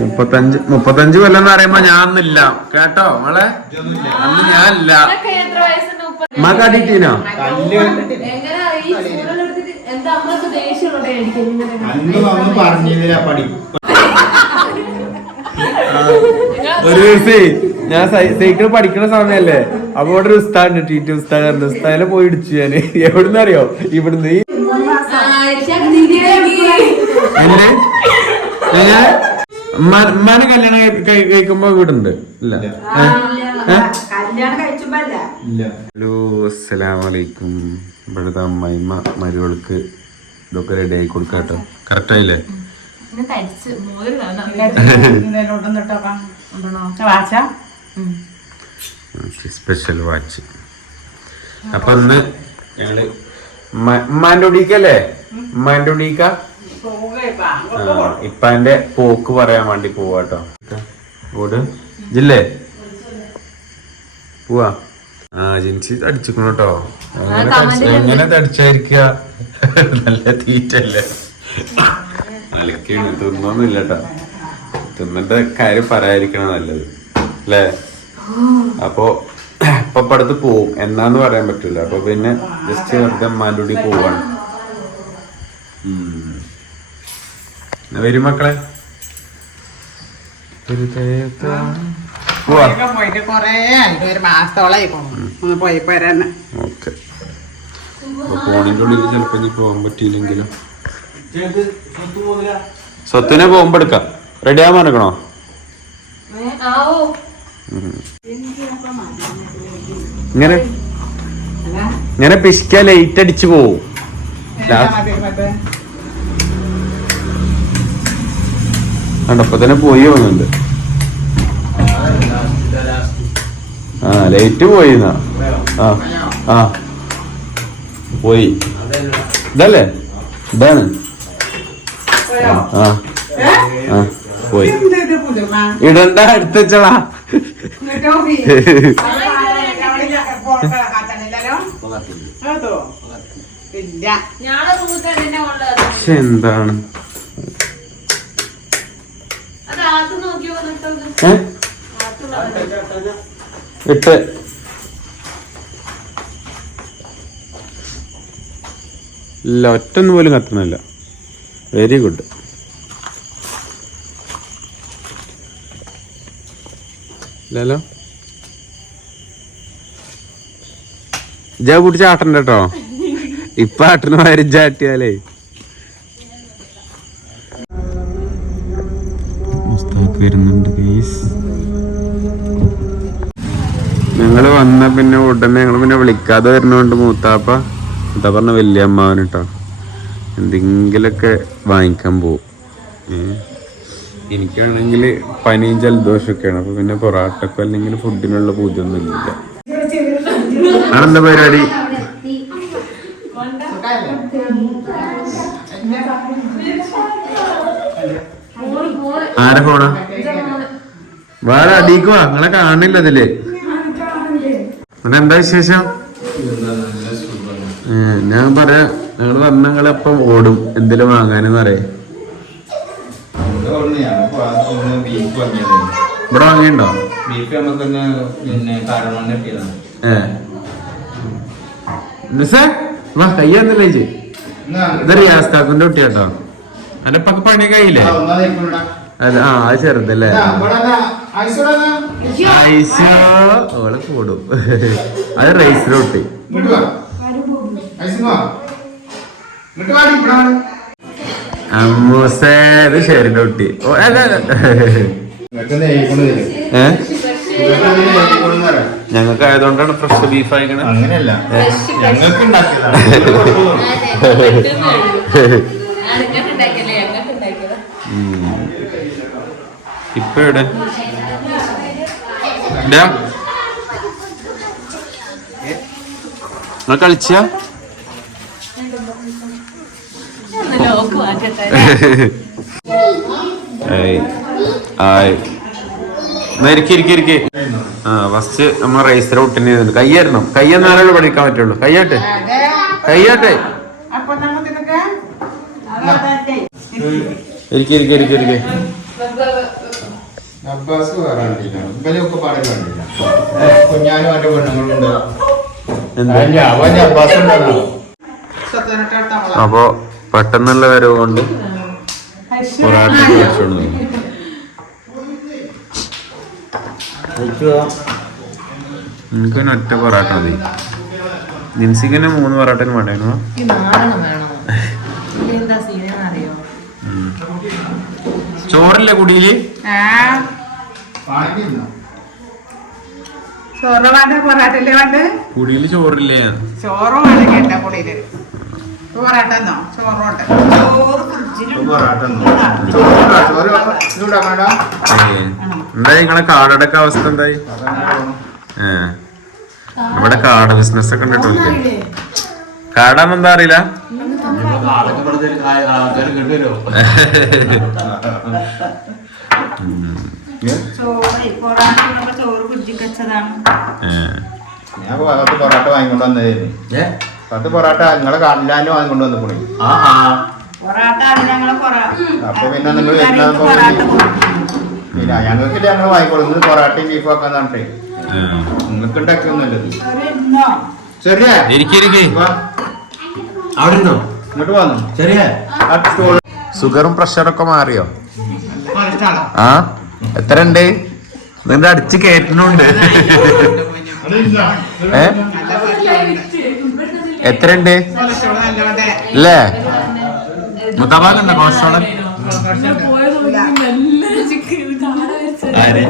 മുപ്പത്തഞ്ച് മുപ്പത്തഞ്ച് കൊല്ലം എന്ന് പറയുമ്പോ ഞാൻ ഒന്നില്ല കേട്ടോ മോളെ? അന്ന് ഞാനില്ല മകാട്ടിട്ടീനോ ഒരു ദിവസം ഞാൻ സൈക്കിൾ പഠിക്കുന്ന സമയല്ലേ? അപ്പൊ ഇവിടെ ഒരു ഉസ്താദ് ടി ടി ഉസ്താദ് ഉസ്താദിലെ പോയി ഇടിച്ചു ഞാൻ. എവിടുന്ന് അറിയോ ഇവിടുന്ന് ഉമ്മാ- ഉമ്മാനെ കല്യാണം കഴി- കഴി- കഴിക്കുമ്പോ വീടുണ്ട് ഇല്ല. ഹലോ അസ്സലാമു അലൈക്കും ഇവിടുത്തെ അമ്മായിമ്മ മരുവൾക്ക് ഇതൊക്കെ റെഡി ആയി കൊടുക്കാട്ടോ. കറക്റ്റ് ആയില്ലേ? Special watch? അപ്പൊ ഇന്ന് ഞങ്ങൾ ഉമ്മ- ഉമ്മാന്റെ ഒടിക്കല്ലേ ഉമ്മാന്റെ ഒടിക്ക ഇപ്പാന്റെ പോക്ക് പറയാൻ വേണ്ടി പോവാട്ടോ ഓട്. ജില്ലേ പോവാ. ആ ജിൻസി അടിച്ചിക്കണു കേട്ടോ എങ്ങനെ തടിച്ച- തടിച്ചായിരിക്ക? നല്ല തീറ്റല്ലേ അലക്കാണ് തിന്നൊന്നുമില്ല കേട്ടോ തിന്നിന്റെ കാര്യം പറയാതിരിക്കണം നല്ലത്. അല്ലേ അപ്പോ ഇപ്പൊ അടുത്ത് പോവും. എന്നാന്ന് പറയാൻ പറ്റൂല. അപ്പൊ പിന്നെ ജസ്റ്റ് വെറുതെ അമ്മാന്റെ കൂടി പോവാണ്. വരും മക്കളെ. പോയിട്ട് കൊറേ ആയിട്ട് ഒരു മാസത്തോളായി പോണു. ഒന്ന് പോയി പോരാന്ന്. ഓക്കെ. ഫോണിന്റെ ഉള്ളിൽ ചിലപ്പോ ഇനി പോകാൻ പറ്റിയില്ലെങ്കിലും? സ്വത്തിനെ പോകുമ്പോ എടുക്കാം. റെഡി ആവാൻ എടുക്കണോ ഇങ്ങനെ? ഇങ്ങനെ പിശിക്ക ലൈറ്റ് അടിച്ചു പോവും. കണ്ടപ്പോ തന്നെ പോയി വന്നുണ്ട് ആ ലൈറ്റ് പോയി എന്നാ. ആ ആ. പോയി. ഇതല്ലേ? ഇതാണ്. ആ ആ. പോയി. ഇടണ്ട പക്ഷെ എന്താണ് അത് ആത്ത് ഇട്ട് ഇല്ല ഒറ്റൊന്നും പോലും കത്തണില്ല വെരി ഗുഡ് ഇല്ലല്ലോ. ജാ പിടിച്ചാട്ടണ്ട കേട്ടോ. ഇപ്പൊ ആട്ടണ മാതിരി വരുന്നുണ്ട് ഗൈസ് ഞങ്ങൾ വന്ന പിന്നെ ഉടനെ ഞങ്ങൾ പിന്നെ വിളിക്കാതെ വരുന്നുണ്ട് മൂത്താപ്പ മൂത്താപ്പ പറഞ്ഞ വലിയ അമ്മാവൻ കേട്ടോ എന്തെങ്കിലുമൊക്കെ വാങ്ങിക്കാൻ പോവും. എനിക്കാണെങ്കിൽ പനിയും ജലദോഷമൊക്കെയാണ്. അപ്പൊ പിന്നെ പൊറാട്ടക്കോ അല്ലെങ്കിൽ ഫുഡിനുള്ള പൂജയൊന്നും ഇല്ല അതെന്താ പരിപാടി? ആരെ ഫോണാ വേറെ അടിക്കുക നിങ്ങളെ കാണില്ല ഇവിടെ എന്താ വിശേഷം? ഞാൻ പറയാ ഞങ്ങൾ വന്ന നിങ്ങളെപ്പം ഓടും എന്തെങ്കിലും വാങ്ങാനെന്ന് പറയാ. ഇവിടെ വാങ്ങിയുണ്ടോ വാ കയ്യാന്നല്ലേ ചേച്ചി ഇത് റിയാസ്താക്കിന്റെ കുട്ടി കേട്ടോ എന്റെ പക്ക പണി കഴിയില്ലേ അത് ആ അത് ചെറുതല്ലേ. ഓൾ കൂടും. അത് റൈസിന് കുട്ടി അമ്മൂസേ ഇത് ഷെറിന്റെ കുട്ടി. ഞങ്ങൾക്ക് ആയതുകൊണ്ടാണ് ഫ്രഷ് ബീഫ്. ആയിക്കണേ അങ്ങനെയല്ല ഞങ്ങൾക്ക് ഇപ്പൊ എവിടെ? കളിച്ച? ഒന്ന് ലോക്ക് വാക്കട്ടെ ഇരിക്കി ഇരിക്കി ഇരിക്കി. ആ ഫസ്റ്റ് റൈസർ ഒട്ടിന് ചെയ്തിട്ടുണ്ട് കയ്യായിരുന്നു കയ്യെന്നാലേ പഠിക്കാൻ പറ്റുള്ളൂ. കയ്യാട്ടെ കയ്യാട്ടെ ഇരിക്കെ ഇരിക്കെ ഇരിക്കെ ഇരിക്കെ. അബ്ബാസ് വേറെ കണ്ടില്ല. ഇവരൊക്കെ പാടെ കുഞ്ഞാനും അവന്റെ പെണ്ണുങ്ങളുണ്ട്. അവന്റെ അബ്ബാസ് അപ്പൊ പെട്ടെന്നുള്ള വരവ് കൊണ്ട് പൊറാട്ട കഴിച്ചോണ്ട് എനിക്ക് പിന്നെ ഒറ്റ പൊറാട്ട മതി. ജിൻസിക്കന്നെ മൂന്ന് പൊറാട്ടന് വേണ്ടോ ചോറില്ലേ കുടിയിൽ? ചോറ് വേണ്ട പൊറാട്ടല്ലേ വേണ്ട? കുടിയിൽ ചോറില്ലേ? ചോറ് വേണ്ട കേട്ട പൊറാട്ട നിങ്ങളെ കാടടക്ക അവസ്ഥ എന്തായി? നമ്മുടെ ഇവിടെ കാട് ബിസിനസ് ഒക്കെ ഉണ്ട് കേട്ടോ ഓൽക്ക്. കാടാന്ന് എന്താ അറിയില്ല? ചോറ് പൊറാട്ട ചോറ് ഫ്രിഡ്ജിൽ വെച്ചതാണ് ഏ. ഞാൻ പത്ത് പൊറാട്ട വാങ്ങിക്കൊണ്ട് വന്നതായിരുന്നു. പത്ത് പൊറാട്ട നിങ്ങളെ കാട്ടിലാനും വാങ്ങിക്കൊണ്ട് വന്നിപ്പോണേ അപ്പൊ പിന്നെ നിങ്ങൾ. പിന്നെ ഞങ്ങൾക്ക് ഞങ്ങൾ വാങ്ങിക്കൊള്ളുന്നത് പൊറാട്ടയും ബീഫും ഒക്കെ പറഞ്ഞിട്ടേ. ഏ. നിങ്ങൾക്ക് ഉണ്ടാക്കിയൊന്നുമല്ല ചോറ് ഇരുന്നോ? ചെറിയ. ഇങ്ങോട്ട് വന്നു. ചെറിയ. ഷുഗറും പ്രഷറൊക്കെ മാറിയോ? ആ? എത്ര ഉണ്ട് നിന്റെ അടിച്ച് കയറ്റണുണ്ട് ഏ എത്ര ഉണ്ട് അല്ലേ മുത്തഭാഗുണ്ടോ കൊളസ്ട്രോൾ ആര്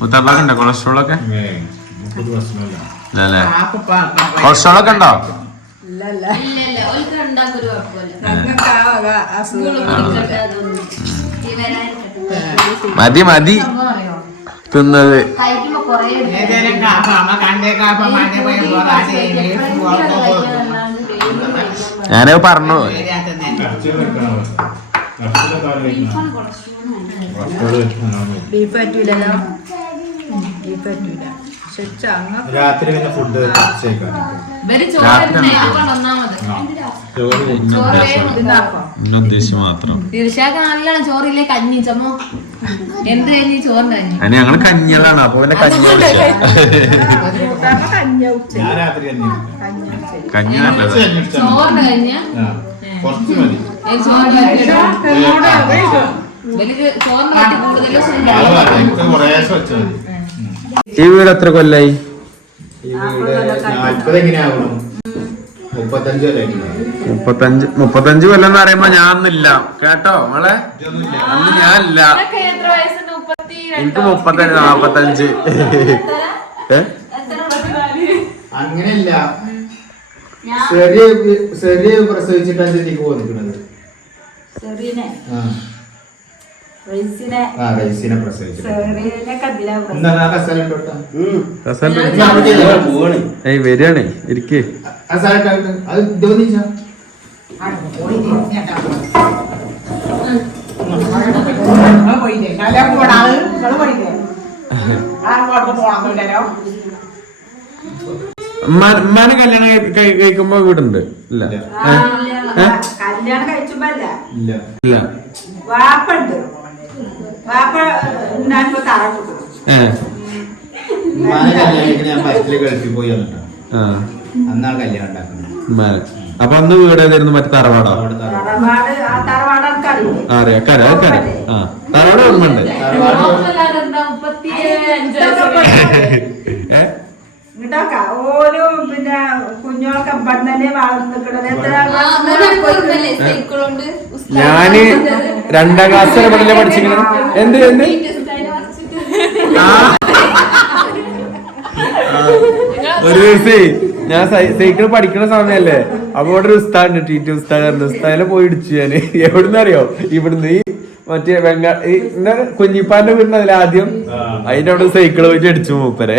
മുത്തഭാഗുണ്ടോ കൊളസ്ട്രോൾ ഒക്കെ. കൊളസ്ട്രോൾ ഒക്കെ ഉണ്ടോ ഇല്ല ഇല്ല ഓൾക്ക് ഉണ്ടാക്കൊരു മതി മതി. തിന്നത്. ഞാന ഞാനത് പറഞ്ഞു. ബീഫ് പറ്റൂലല്ലോ. ബീഫ് പറ്റൂല. പക്ഷെ അങ്ങ് രാത്രി ഫുഡ് ഫുഡ് ഉദ്ദേശിച്ച് മാത്രം. തീർച്ചയായിട്ടും ചോറില്ലേ കഞ്ഞി ചമ്മോ എന്ത് കഞ്ഞി? ചോറിന്റെ കഞ്ഞി. അതിന് ഞങ്ങൾ കഞ്ഞികളാണ് അപ്പൊ പിന്നെ കഞ്ഞി കുടിച്ചാ. കൂട്ടാണ് കഞ്ഞ രാത്രി തന്നെ കഞ്ഞി നല്ലത്. ചോറിന്റെ കഞ്ഞി? ഈ വീട് എത്ര കൊല്ലായി? ഈ വീട് നാല്പത് എങ്ങനെയാവണം മുപ്പത്തഞ്ച് വരെ മുപ്പത്തഞ്ച് മുപ്പത്തഞ്ച് കൊല്ലം എന്ന് പറയുമ്പോ ഞാൻ ഒന്നില്ല കേട്ടോ മോളെ? അന്ന് ഞാനില്ല. എനിക്ക് മുപ്പത്തഞ്ച് നാപ്പത്തഞ്ച്. അങ്ങനെയല്ല. ചെറിയ ചെറിയ പ്രസവിച്ചിട്ടാണ് ചെറിയ പോന്നിരിക്കുന്നത്. ഏയ് വരികയാണേ. ഇരിക്കേ. ഉമ്മാനെ കല്യാണം കഴി- കഴി- കഴിക്കുമ്പോ വീടുണ്ട് ഇല്ല? കല്യാണം കഴിച്ചുമ്പോ ഇല്ല. ഇല്ല. വാപ്പുണ്ട് വാപ്പ ഉണ്ടാക്കുമ്പോ തറ കൊടുക്കും ഏ. ഉമ്മാനെ കല്യാണത്തിന് ഞാൻ ബസ്സിൽ ഗൾഫിൽ പോയി വന്നിട്ടാ. ആ. അന്നാണ് കല്യാണം ഉണ്ടാക്കുന്നത്. ഉമ്മാനെ. അപ്പൊ അന്ന് വീട് ഏതായിരുന്നു? മറ്റേ തറവാടോ? തറവാട്. ആ തറവാട് അറിയാം കര കര ആ. തറവാട് ഓർമ്മയുണ്ട്. തറവാട്. ഇങ്ങോട്ടൊക്കെ ഓരും പിന്നെ കുഞ്ഞോളൊക്കെ തന്നെ വളർന്നിക്കണത് എത്ര ഞാൻ രണ്ടാം ക്ലാസ് വരെ ഇവിടെ പഠിച്ചിരിക്കുന്നത് എന്ത് എന്ത്. ഒരു ദിവസേ ഞാൻ സൈക്കിൾ പഠിക്കുന്ന സമയല്ലേ? അപ്പൊ ഇവിടെ ഒരു ഉസ്താദ് ടി ടി ഉസ്താദ് ഉസ്താദിനെ പോയി ഇടിച്ചു ഞാൻ. എവിടുന്ന് അറിയോ ഇവിടുന്ന് ഈ മറ്റേ വെങ്ങ ഈ കുഞ്ഞിപ്പാന്റെ വീടിന് അതിലാദ്യം ആദ്യം അതിന്റെ അവിടെ സൈക്കിൾ പോയിട്ട് അടിച്ചു മൂപ്പരെ.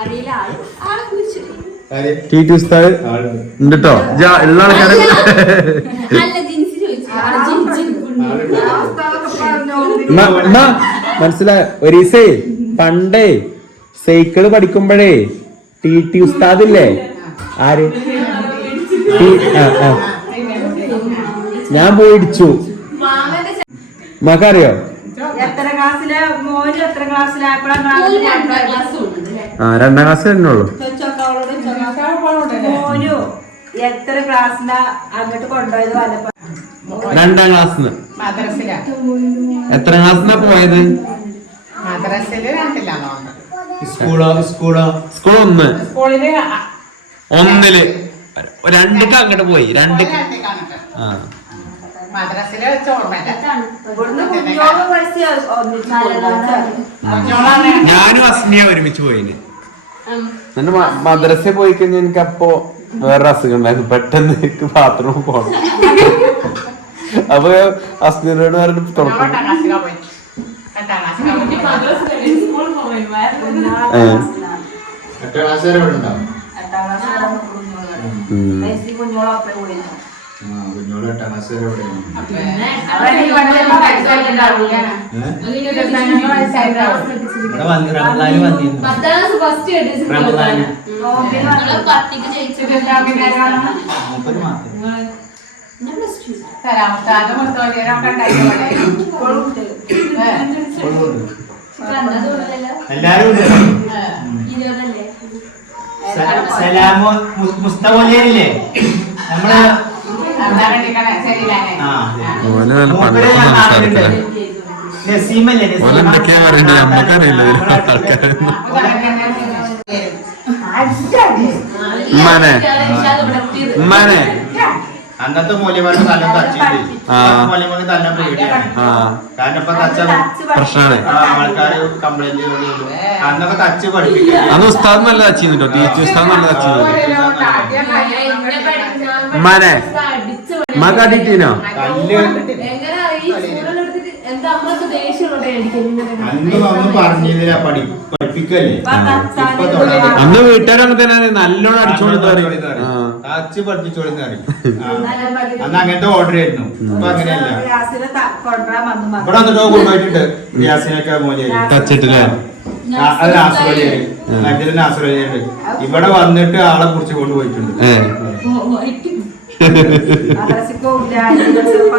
അറിയില്ല ആൾ ആളെ കുറിച്ച് ആര്? ടി ടി ഉസ്താദ്. ഉണ്ട് കേട്ടോ ആൾക്കാരെ മനസ്സിലായ? ഒരീസേ പണ്ടേ സൈക്കിൾ പഠിക്കുമ്പോഴേ ടി ടി ഉസ്താദ് ഇല്ലേ ആര്. ഞാൻ പോയി ഇടിച്ചു. മക്കറിയോ ആ രണ്ടാം ക്ലാസ് തന്നെ ഉള്ളു. എത്ര ക്ലാസ്സിലാ അങ്ങോട്ട് കൊണ്ടുപോയത് വല്ലപ്പോ രണ്ടാം ക്ലാസ്സിന് മദ്രസില. എത്ര ക്ലാസ്സിനാ പോയത്? മദ്രസിൽ രണ്ടില്ലാന്നോണ്ട് സ്കൂളോ സ്കൂളോ? സ്കൂൾ ഒന്ന്. സ്കൂളിൽ ഒന്നിൽ. രണ്ടിക്ക് അങ്ങോട്ട് പോയി. രണ്ട് ആ. മദ്രസിൽ ഞാനും അസ്മിയ ഒരുമിച്ച് പോയിന്. മദ്രസ പോയി കഴിഞ്ഞാൽ എനിക്ക് വേറെ അസുഖം ഉണ്ടായിരുന്നു പെട്ടെന്ന് എനിക്ക് ബാത്റൂമിൽ പോകണം അപ്പൊ അസ്മിനോട് പറഞ്ഞിട്ട് ഫസ്റ്റ് എല്ലാരും സലാമോ മുസ്തഫലിയല്ലേ നമ്മൾ നസീമ? പറയണ്ടേ നമ്മക്കറിയില്ല ആൾക്കാരൊന്നും ഉമ്മാനെ. ഉമ്മാനെ. അന്നത്തെ മൂല്യമാണ് നല്ല പേടിയാണ്. ആ. കാരണം ഇപ്പൊ തച്ച പ്രശ്നമാണ് ആൾക്കാര് കംപ്ലൈന്റ് അന്നൊക്കെ തച്ച് പഠിപ്പിക്കും. അന്ന് ഉസ്താദ് നല്ല തച്ചിരുന്നു ടീച്ചർ ഉസ്താദ് നല്ല തച്ചിരുന്നു ഉമ്മാനെ. മക അടിക്കിനോ അന്ന് പറഞ്ഞില്ല പഠി പഠിപ്പിക്കല്ലേ. അന്ന് വീട്ടുകാരൊക്കെ തന്നെ നല്ലോണം അടിച്ചോളി ആ. പഠിപ്പിച്ചോളി. അന്ന് അങ്ങനത്തെ ഓർഡർ ആയിരുന്നു. ഇപ്പൊ അങ്ങനെയല്ല. ഇവിടെ വന്നിട്ടോ കൊണ്ടുപോയിട്ടുണ്ട് ഗ്യാസിനൊക്കെ അത് നാസുരലിയുണ്ട് ഇവിടെ വന്നിട്ട് ആളെ കുറിച്ച് കൊണ്ടുപോയിട്ടുണ്ട്.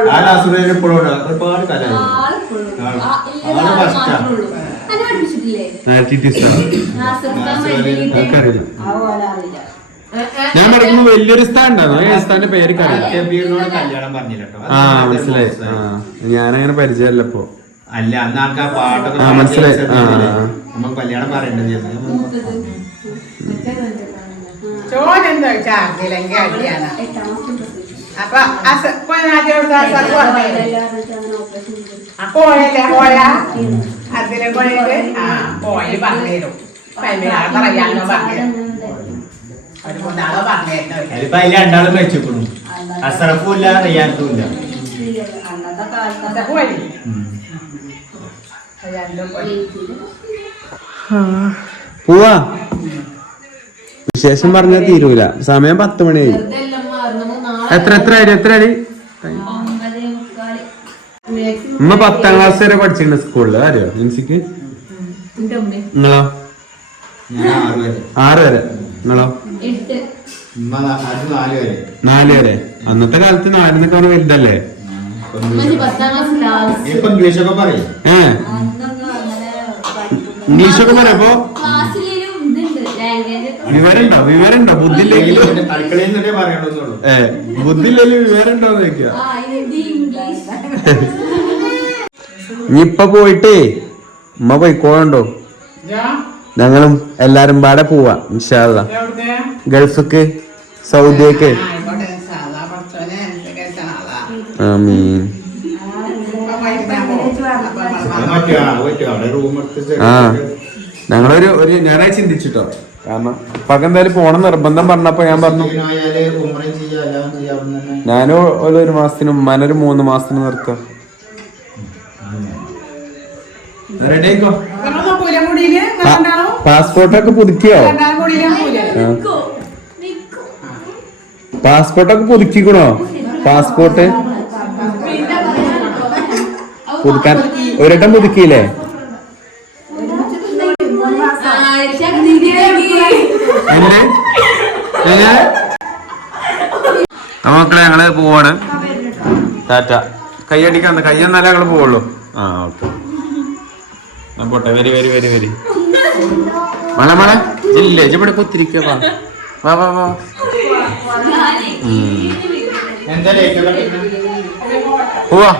ആ. നാസുരലിൽ ഇപ്പോഴും ഒരുപാട് കലാ ആൾ. ടി ഞാൻ പറയുന്നത് വലിയൊരു സ്ഥാൻ ഉണ്ടായിരുന്നു ഈ സ്ഥാന്റെ പേര് ആ മനസ്സിലായി. ഞാനങ്ങനെ പരിചയമല്ല ഇപ്പൊ. അല്ല അന്ന് ആൾക്ക് ആ പാട്ടൊക്കെ മനസ്സിലായി. കല്യാണം പറയേണ്ടത് അപ്പൊ ഇവിടുത്തെ അസർ ആ പോയി കോഴ അതിലെ കോഴയിൽ ആ കോഴി പറഞ്ഞുതരും. പതിനാളെ പറയാനോ പറഞ്ഞുതരും. ഒരു മൂന്നാളെ പറഞ്ഞിരുന്നു അതിപ്പോ അതിൽ രണ്ടാളും വെച്ചിരിക്കുന്നു അസറഫും ഇല്ല റയ്യാനത്തും ഇല്ല. അന്നത്തെ കാലത്ത് അതൊക്കെ കോഴി രണ്ടും പോവാ. വിശേഷം പറഞ്ഞാൽ തീരൂല. സമയം പത്ത് മണിയായി. എത്ര എത്ര അടി എത്ര അടി ഉമ്മ പത്താം ക്ലാസ് വരെ പഠിച്ചിട്ടുണ്ട് സ്കൂളിൽ അറിയോ ജിൻസിക്ക്? നിങ്ങളോ? ഞാൻ ആറ് വരെ. നിങ്ങളോ? നാല് വരെ. അന്നത്തെ കാലത്ത് നാലെന്നൊക്കെ പറഞ്ഞ വലുതല്ലേ ഇംഗ്ലീഷൊക്കെ പറയപ്പോ വിവരണ്ടോ? വിവരണ്ടോ? ബുദ്ധിയില്ലെങ്കിലും. അടുക്കളയിൽ നിന്നേ പറയണമെന്നുള്ളൂ ഏ ബുദ്ധിയില്ലെങ്കിൽ വിവരണ്ടോ ചോദിക്കുക ഇപ്പൊ പോയിട്ടേ ഉമ്മ പോയിക്കോളണ്ടോ? ജോ ഞങ്ങളും എല്ലാരും പാടെ പോവാ ഇൻഷാല്ല ഗൾഫിക്ക് സൗദിയൊക്കെ ആമീൻ. ആ ഞങ്ങളൊരു ഒരു ഞാനായി ചിന്തിച്ചിട്ടോ. കാരണം പക എന്തായാലും പോണം നിർബന്ധം പറഞ്ഞപ്പോ ഞാൻ പറഞ്ഞു ഞാനും ഒരു ഒരു മാസത്തിന് ഉമ്മാനൊരു മൂന്ന് മാസത്തിന് നിർത്താം. പാസ്പോർട്ടൊക്കെ പുതുക്കിയോ? പാസ്പോർട്ടൊക്കെ പുതുക്കിക്കണോ? പാസ്പോർട്ട്? പുതുക്കാൻ ഒരിട്ടം പുതുക്കിയില്ലേ? മക്കളെ ഞങ്ങൾ പോവാണ്. ടാറ്റ. കൈയടിക്കാന്ന് കൈ എന്നാലേ ഞങ്ങൾ പോവുള്ളൂ. ആ ഓക്കെ. പോട്ടെ വരി വരി വരി വരി. മള മള. ഇല്ലേ ഇവിടെ കുത്തിരിക്കുക വാ. വാ വാ എന്താ പോവാ.